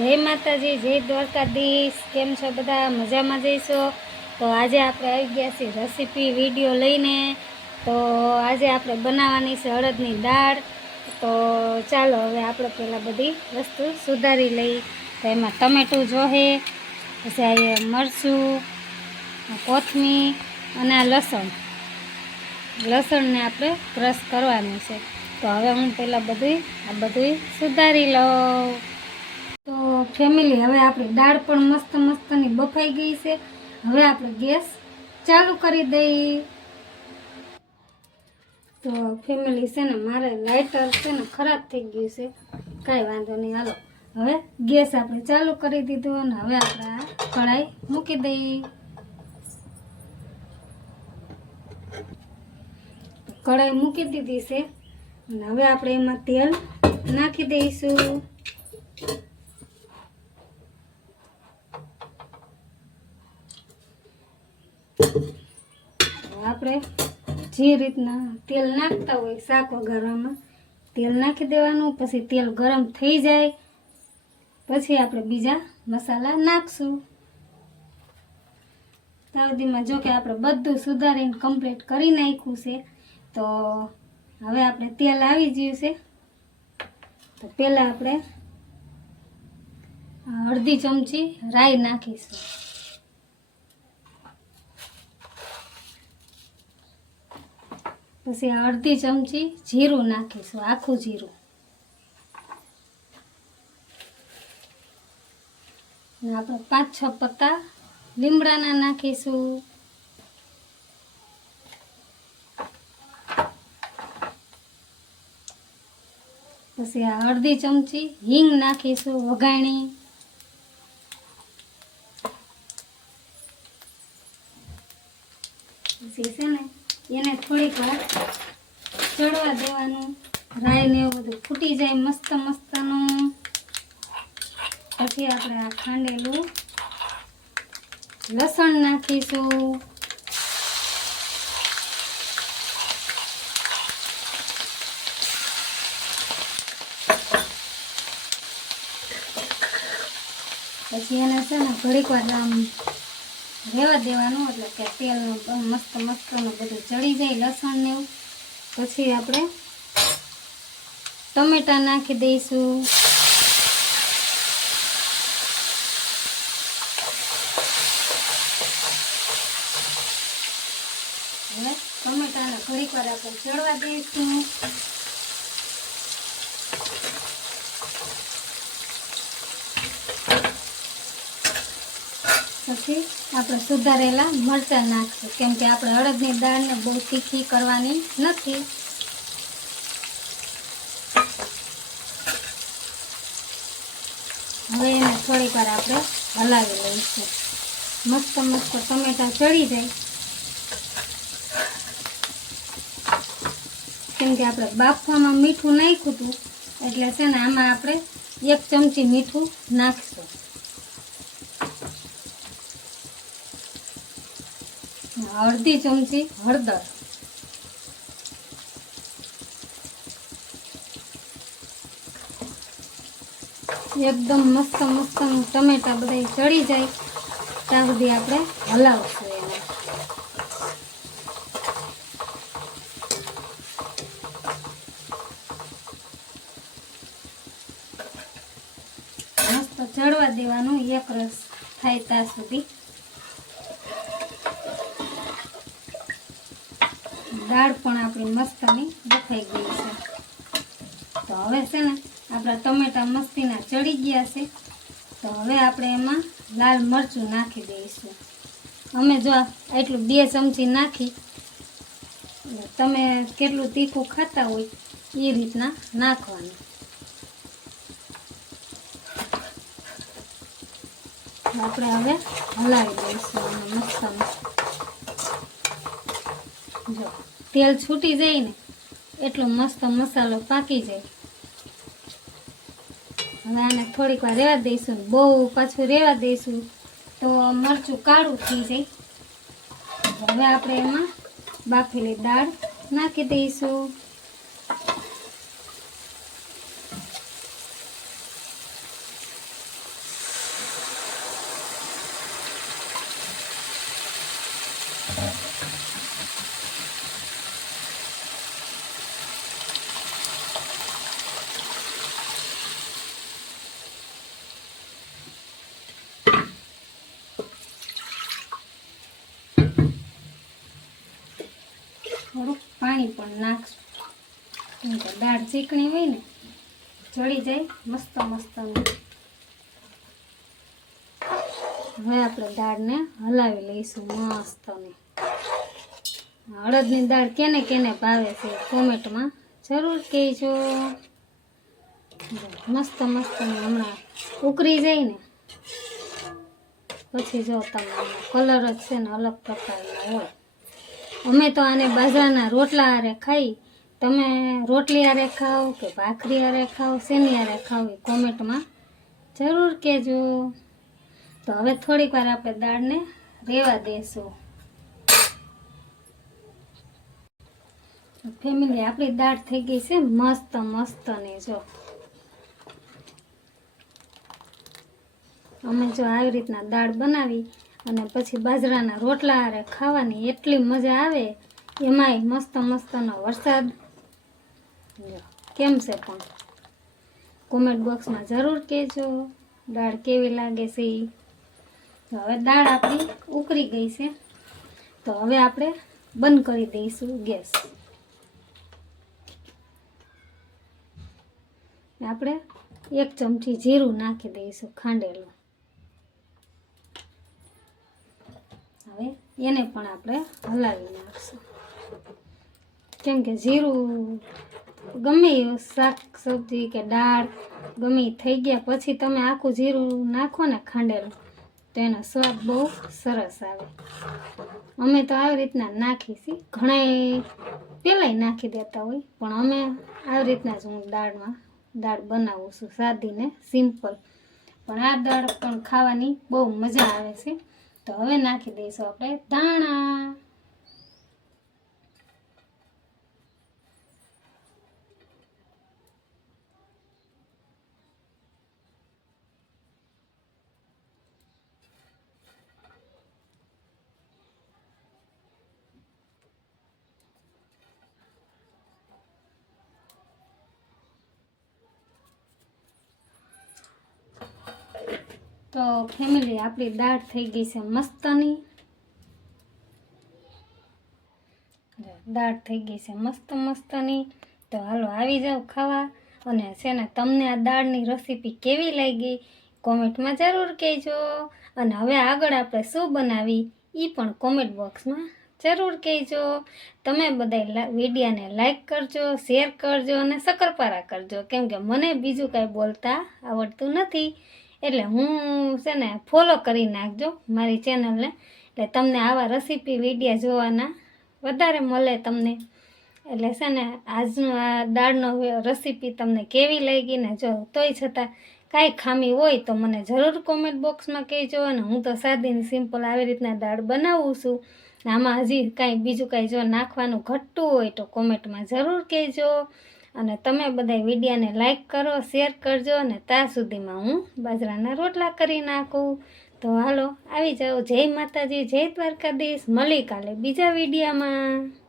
જય માતાજી, જય દ્વારકાધીશ। કેમ છો બધા? મજામાં જઈશો? તો આજે આપણે આવી ગયા છીએ રેસીપી વિડીયો લઈને। તો આજે આપણે બનાવવાની છે અડદની દાળ। તો ચાલો હવે આપણે પહેલાં બધી વસ્તુ સુધારી લઈ। તો એમાં ટમેટું જોહે, પછી આ મરચું, કોથમીર અને આ લસણને આપણે ક્રશ કરવાનું છે। તો હવે હું પહેલાં બધું સુધારી લઉં। તો ફેમિલી, હવે આપણી દાળ પણ મસ્તની બફાઈ ગઈ છે। હવે આપણે ગેસ ચાલુ કરી દઈએ। તો ફેમિલી છે ને, મારે લાઇટર છે ને ખરાબ થઈ ગયું છે, કાંઈ વાંધો નહીં, હાલો હવે ગેસ આપણે ચાલુ કરી દીધો અને હવે આપણે આ કઢાઈ મૂકી દઈએ। કઢાઈ મૂકી દીધી છે અને હવે આપણે એમાં તેલ નાખી દઈશું। આપણે જે રીતના તેલ નાખતા હોય શાક વઘારવામાં, તેલ નાખી દેવાનું। પછી તેલ ગરમ થઈ જાય પછી આપણે બીજા મસાલા નાખશું। તાવદીમાં જો કે આપણે બધું સુધારીને કમ્પ્લીટ કરી નાખ્યું છે। તો હવે આપણે તેલ આવી ગયું છે, તો પહેલાં આપણે અડધી ચમચી રાઈ નાખીશું। પછી અડધી ચમચી જીરું નાખીશું, આખું જીરું। અને આપણે 5-6 પત્તા લીમડાના નાખીશું। પછી આ અડધી ચમચી હિંગ નાખીશું વઘાણી। પછી છે ને એને થોડીક વાર ચડવા દેવાનું, રાઈ ને એવું બધું ફૂટી જાય મસ્તનું। પછી આપણે આ ખાંડેલું લસણ નાખીશું। પછી એને છે ને ઘડીક વાર આમ રહેવા દેવાનું, એટલે કે તેલનું મસ્તનું બધું ચડી જાય લસણ ને એવું। પછી આપણે ટમેટા નાખી દઈશું। હવે ટમેટાને ઘડીક વાર આપણે ચડવા દઈશું। પછી આપણે સુધારેલા મરચાં નાખશું, કેમ કે આપણે અડદની દાળને બહુ તીખી કરવાની નથી। હવે એને થોડીક વાર આપણે હલાવી લઈશું, મસ્ત ટમેટા ચડી જાય। કેમ કે આપણે બાફવામાં મીઠું નાખ્યું હતું, એટલે છે ને આમાં આપણે 1 ચમચી મીઠું નાખીશું। અડધી ચમચી હળદર, એકદમ મસ્ત ટમેટા બધા ચડી જાય ત્યાં સુધી આપણે હલાવશું એને। મસ્ત ચડવા દેવાનું એક રસ થાય ત્યાં સુધી। દાળ પણ આપણી મસ્તની બફાઈ ગઈ છે। તો હવે છે ને આપણા ટમેટા મસ્તીના ચડી ગયા છે। તો હવે આપણે એમાં લાલ મરચું નાખી દઈશું। અમે જો આટલું 2 ચમચી નાખી, તમે કેટલું તીખું ખાતા હોય એ રીતના નાખવાનું। આપણે હવે હલાવી દઈશું અને મસ્ત જો તેલ છૂટી જાય ને એટલો મસ્ત મસાલો પાકી જાય। હવે આને થોડીક વાર રહેવા દઈશું, બહુ પાછું રહેવા દઈશું તો મરચું કાળું થઈ જાય। હવે આપણે એમાં બાફેલી દાળ નાખી દઈશું। થોડુંક પાણી પણ નાખશું, કેમ કે દાળ ચીકણી હોય ને ચડી જાય મસ્ત મસ્ત. હવે આપણે દાળને હલાવી લઈશું મસ્ત. અડદની દાળ કેને કેને ભાવે છે કોમેન્ટમાં જરૂર કહેજો. મસ્ત મસ્ત હમણાં ઉકળી જાય ને પછી જો તમને કલર જ છે ને અલગ પ્રકારનો હોય. અમે તો આને બાજરાના રોટલા હારે ખાઈ, તમે રોટલી હારે ખાઓ કે ભાખરી હારે ખાઓ, શેની હારે ખાઓ એ કોમેન્ટમાં જરૂર કહેજો. તો હવે થોડીક વાર આપણે દાળને રેવા દેશું. ફેમિલી આપણી દાળ થઈ ગઈ છે મસ્ત મસ્ત ને જો અમે જો આવી રીતના દાળ બનાવી અને પછી બાજરાના રોટલા હારે ખાવાની એટલી મજા આવે. એમાંય મસ્ત મસ્તનો વરસાદ કેમ છે પણ કોમેન્ટ બોક્સમાં જરૂર કહેજો દાળ કેવી લાગે છે. હવે દાળ આપણી ઉકળી ગઈ છે તો હવે આપણે બંધ કરી દઈશું ગેસ. આપણે 1 ચમચી જીરું નાખી દઈશું ખાંડેલું. હવે એને પણ આપણે હલાવી નાખશું, કેમ કે જીરું ગમે શાક સબ્જી કે દાળ ગમે થઈ ગયા પછી તમે આખું જીરું નાખો ને ખાંડેલું તો એનો સ્વાદ બહુ સરસ આવે. અમે તો આવી રીતના નાખીશી, ઘણા પહેલાંય નાખી દેતા હોય પણ અમે આવી રીતના જ હું દાળ બનાવું છું, સાદી ને સિમ્પલ. પણ આ દાળ પણ ખાવાની બહુ મજા આવે છે. તો હવે નાખી દઈશું આપણે ધાણા. તો ફેમિલી આપણી દાળ થઈ ગઈ છે મસ્તની. દાળ થઈ ગઈ છે મસ્ત મસ્તની. તો હાલો આવી જાઓ ખાવા. અને છે ને તમને આ દાળની રેસીપી કેવી લાગી કોમેન્ટમાં જરૂર કહેજો. અને હવે આગળ આપણે શું બનાવી એ પણ કોમેન્ટ બોક્સમાં જરૂર કહેજો. તમે બધા વિડીયોને લાઈક કરજો, શેર કરજો અને શક્કરપારા કરજો, કેમ કે મને બીજું કાંઈ બોલતા આવડતું નથી. એટલે હું છે ને ફોલો કરી નાખજો મારી ચેનલને, એટલે તમને આવા રેસીપી વિડીયો જોવાના વધારે મળે તમને. એટલે છે ને આજનો આ દાળનો રેસીપી તમને કેવી લાગી ને જો તોય છતાં કાંઈ ખામી હોય તો મને જરૂર કોમેન્ટ બોક્સમાં કહેજો. અને હું તો સાદી ને સિમ્પલ આવી રીતના દાળ બનાવું છું. આમાં હજી કાંઈ બીજું કાંઈ જો નાખવાનું ઘટતું હોય તો કોમેન્ટમાં જરૂર કહેજો. અને તમે બધા વિડીયોને લાઈક કરો, શેર કરજો. અને ત્યાં સુધીમાં હું બાજરાના રોટલા કરી નાખું. તો હાલો આવી જાઓ. જય માતાજી, જય દ્વારકાધીશ. મળી કાલે બીજા વિડીયોમાં.